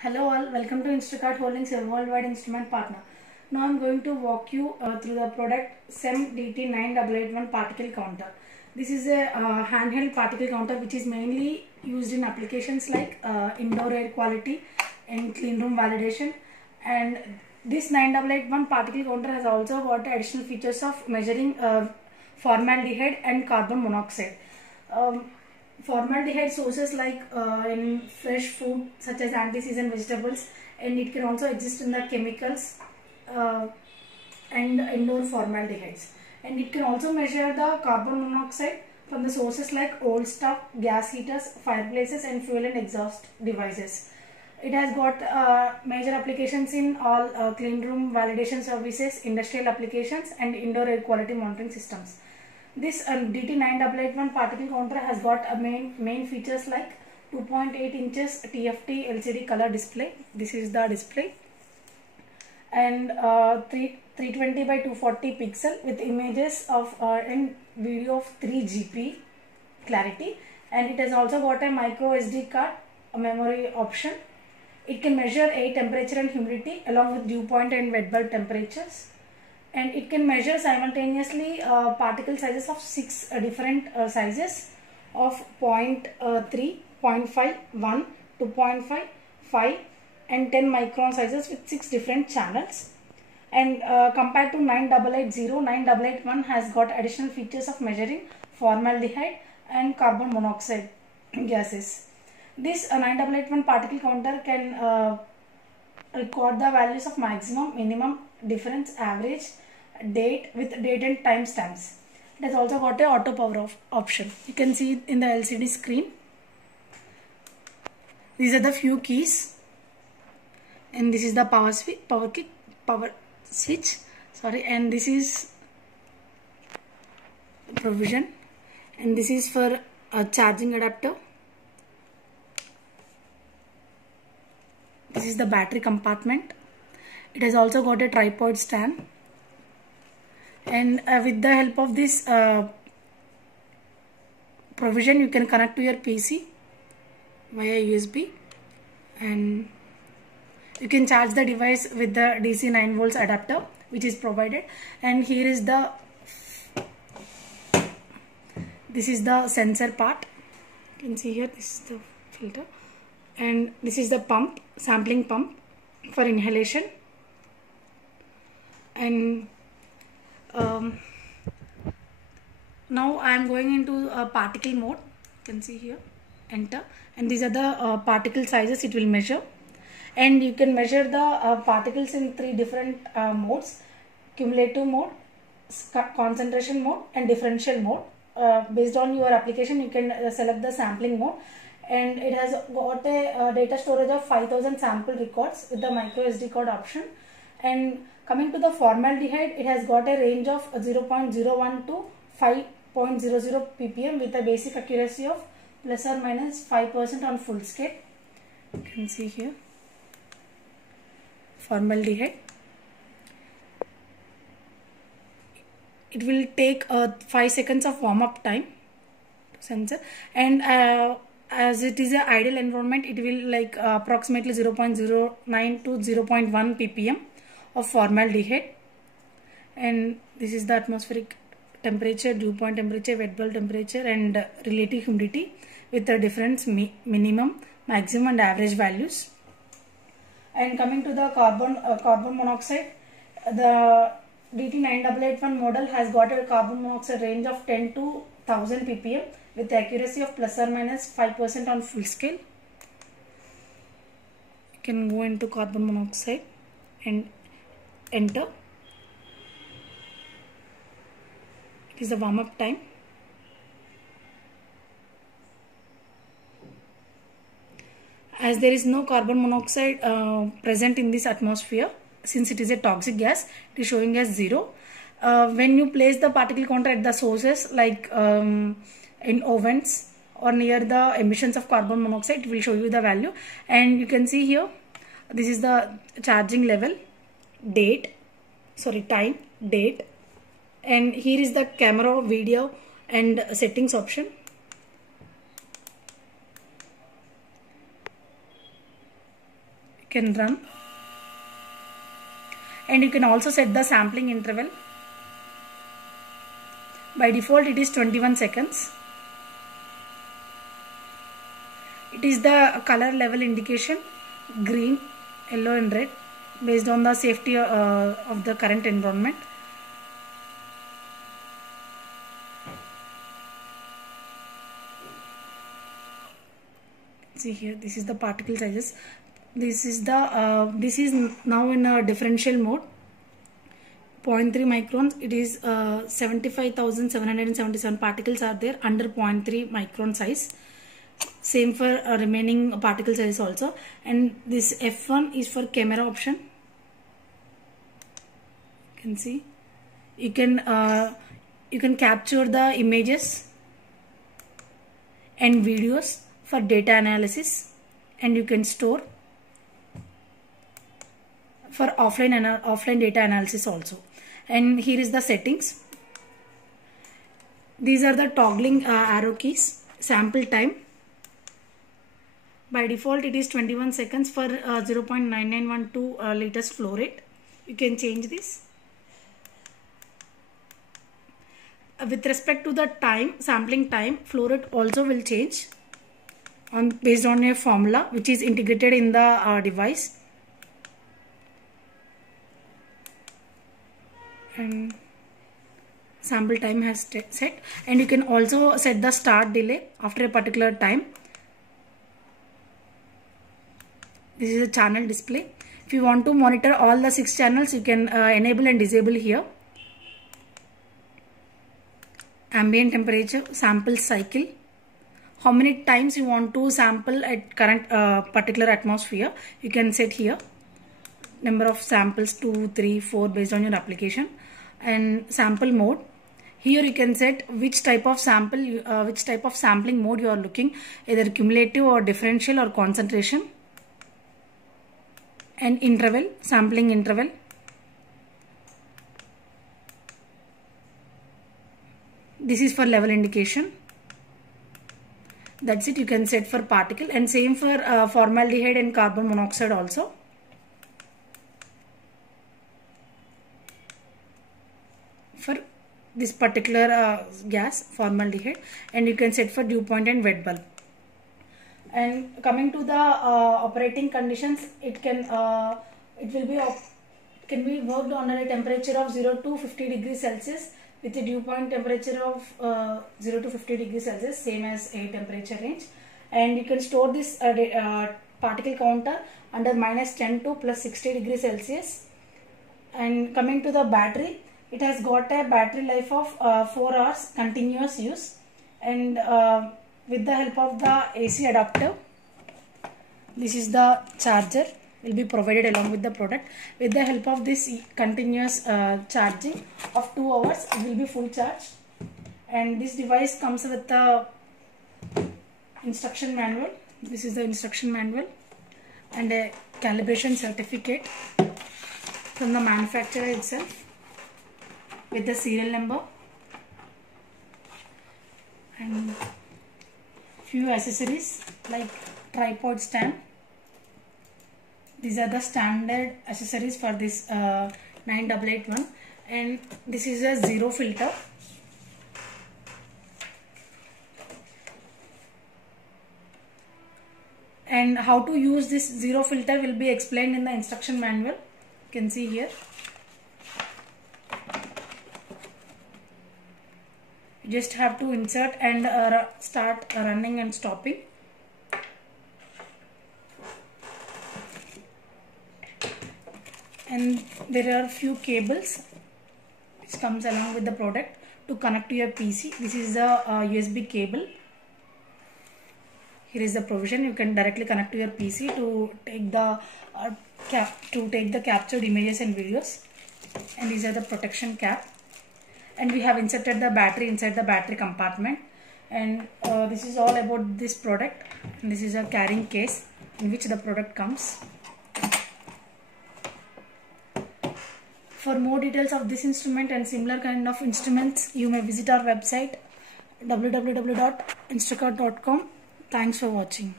Hello all, welcome to Instacart Holdings, your worldwide instrument partner. Now I am going to walk you through the product SEM DT9881 particle counter. This is a handheld particle counter which is mainly used in applications like indoor air quality and clean room validation. And this 9881 particle counter has also got additional features of measuring formaldehyde and carbon monoxide. Formaldehyde sources like in fresh food such as anti-season vegetables, and it can also exist in the chemicals and indoor formaldehydes. And it can also measure the carbon monoxide from the sources like old stuff, gas heaters, fireplaces and fuel and exhaust devices. It has got major applications in all clean room validation services, industrial applications and indoor air quality monitoring systems. This DT9881 particle counter has got a main features like 2.8 inches TFT LCD color display. This is the display, and 320 by 240 pixel with images of and video of 3 GB clarity, and it has also got a micro SD card, a memory option. It can measure air temperature and humidity along with dew point and wet bulb temperatures. And it can measure simultaneously particle sizes of 6 different sizes of 0.3, 0.5, 1, 2.5, 5 and 10 micron sizes with 6 different channels. And compared to 9880, 9881 has got additional features of measuring formaldehyde and carbon monoxide gases. This 9881 particle counter can record the values of maximum, minimum, difference, average, date with date and time stamps. It has also got a auto power off option. You can see in the LCD screen. These are the few keys, and this is the power switch. Sorry, and this is provision, and this is for a charging adapter. This is the battery compartment. It has also got a tripod stand, and with the help of this provision you can connect to your PC via USB, and you can charge the device with the DC 9 volts adapter which is provided. And here is this is the sensor part. You can see here, this is the filter, and this is the pump, sampling pump for inhalation. And now I am going into particle mode. You can see here, enter, and these are the particle sizes it will measure. And you can measure the particles in 3 different modes: cumulative mode, concentration mode and differential mode. Based on your application you can select the sampling mode, and it has got a data storage of 5000 sample records with the micro SD card option. And coming to the formaldehyde, it has got a range of 0.01 to 5.00 ppm with a basic accuracy of plus or minus 5% on full scale. You can see here formaldehyde. It will take 5 seconds of warm up time to sensor, and as it is an ideal environment, it will like approximately 0.09 to 0.1 ppm of formaldehyde. And this is the atmospheric temperature, dew point temperature, wet bulb temperature and relative humidity with the difference minimum, maximum and average values. And coming to the carbon monoxide, the DT9881 model has got a carbon monoxide range of 10 to 1000 ppm with accuracy of plus or minus 5% on full scale. You can go into carbon monoxide and enter. It is the warm up time. As there is no carbon monoxide present in this atmosphere, since it is a toxic gas, it is showing as 0. When you place the particle counter at the sources like in ovens or near the emissions of carbon monoxide, it will show you the value. And you can see here, this is the charging level, time, date, and here is the camera, video and settings option. can run, and you can also set the sampling interval. By default it is 21 seconds. It is the color level indication, green, yellow and red, based on the safety of the current environment. See here, this is the particle sizes. This is now in a differential mode. 0.3 microns. It is 75,777 particles are there under 0.3 micron size. Same for remaining particle size also. And this F1 is for camera option. You can see. You can capture the images and videos for data analysis, and you can store for offline data analysis also. And here is the settings. These are the toggling arrow keys. Sample time. By default it is 21 seconds for 0.9912 liters flow rate. You can change this. With respect to the time, sampling time, flow rate also will change based on a formula which is integrated in the device. And sample time has set, and you can also set the start delay after a particular time. This is a channel display. If you want to monitor all the 6 channels, you can enable and disable here. Ambient temperature, sample cycle, how many times you want to sample at current particular atmosphere, you can set here. Number of samples 2, 3, 4 based on your application. And sample mode, here you can set which type of sampling mode you are looking, either cumulative or differential or concentration. And interval, sampling interval. This is for level indication. That's it. You can set for particle, and same for formaldehyde and carbon monoxide also. For this particular gas, formaldehyde, and you can set for dew point and wet bulb. And coming to the operating conditions, it can be worked under a temperature of 0 to 50 degrees Celsius with a dew point temperature of 0 to 50 degrees Celsius, same as a temperature range. And you can store this particle counter under -10 to +60 degrees Celsius. And coming to the battery, it has got a battery life of 4 hours continuous use, and with the help of the AC adapter, this is the charger will be provided along with the product. With the help of this continuous charging of 2 hours, it will be full charge. And this device comes with the instruction manual. This is the instruction manual and a calibration certificate from the manufacturer itself with the serial number, and few accessories like tripod stand. These are the standard accessories for this 9881, and this is a zero filter. And how to use this zero filter will be explained in the instruction manual. You can see here. You just have to insert and start running and stopping. And there are few cables which comes along with the product to connect to your PC. This is a USB cable. Here is the provision. You can directly connect to your PC to take the captured images and videos. And these are the protection cap. And we have inserted the battery inside the battery compartment. And this is all about this product. And this is a carrying case in which the product comes. For more details of this instrument and similar kind of instruments, you may visit our website www.instacart.com. Thanks for watching.